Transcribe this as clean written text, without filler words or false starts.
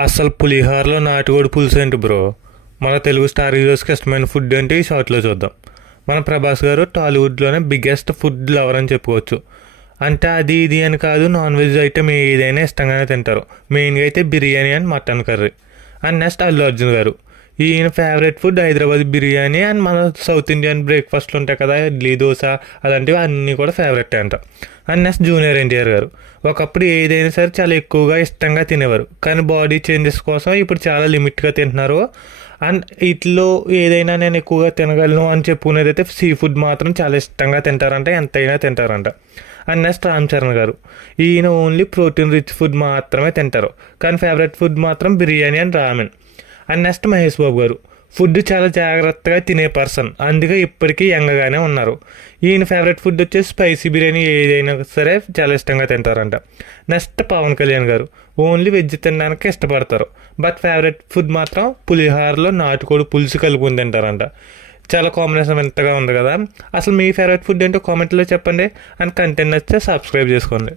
అసలు పులిహోరలో నాటుకోడి పులుసు ఏంటి బ్రో? మన తెలుగు స్టార్ హీరోస్కి ఇష్టమైన ఫుడ్ ఏంటి ఈ షార్ట్లో చూద్దాం. మన ప్రభాస్ గారు టాలీవుడ్లోనే బిగ్గెస్ట్ ఫుడ్ లవర్ అని చెప్పుకోవచ్చు. అంటే అది ఇది అని కాదు, నాన్ వెజ్ ఐటమ్ ఏదైనా ఇష్టంగానే తింటారు. మెయిన్గా అయితే biryani and mutton curry. And next Allu Arjun గారు, ఈయన favourite food Hyderabad biryani and మన సౌత్ ఇండియన్ బ్రేక్ఫాస్ట్లు ఉంటాయి కదా, ఇడ్లీ దోశ అలాంటివి అన్నీ కూడా ఫేవరెట్ అంట. అండ్ నెక్స్ట్ జూనియర్ ఎన్టీఆర్ గారు, ఒకప్పుడు ఏదైనా సరే చాలా ఎక్కువగా ఇష్టంగా తినేవారు, కానీ బాడీ చేంజెస్ కోసం ఇప్పుడు చాలా లిమిట్గా తింటున్నారు. అండ్ వీటిలో ఏదైనా నేను ఎక్కువగా తినగలను అని చెప్పుకునేది అయితే సీ ఫుడ్ మాత్రం చాలా ఇష్టంగా తింటారంట, ఎంతైనా తింటారంట. అండ్ నెక్స్ట్ రామ్ చరణ్ గారు, ఈయన ఓన్లీ ప్రోటీన్ రిచ్ ఫుడ్ మాత్రమే తింటారు, కానీ ఫేవరెట్ ఫుడ్ మాత్రం biryani and ramen. And next Mahesh Babu గారు, ఫుడ్ చాలా జాగ్రత్తగా తినే పర్సన్, అందుకే ఇప్పటికీ యంగ్గానే ఉన్నారు. ఈయన ఫేవరెట్ ఫుడ్ వచ్చేసి స్పైసీ బిర్యానీ ఏదైనా సరే చాలా ఇష్టంగా తింటారంట. నెక్స్ట్ పవన్ కళ్యాణ్ గారు, ఓన్లీ వెజ్ తినడానికి ఇష్టపడతారు, బట్ ఫేవరెట్ ఫుడ్ మాత్రం పులిహోరలో నాటుకోడి పులుసు కలుపుకొని తింటారంట. చాలా కాంబినేషన్ ఎంతగా ఉంది కదా. అసలు మీ ఫేవరెట్ ఫుడ్ ఏంటో కామెంట్లో చెప్పండి. అండ్ కంటెంట్ నచ్చితే సబ్స్క్రైబ్ చేసుకోండి.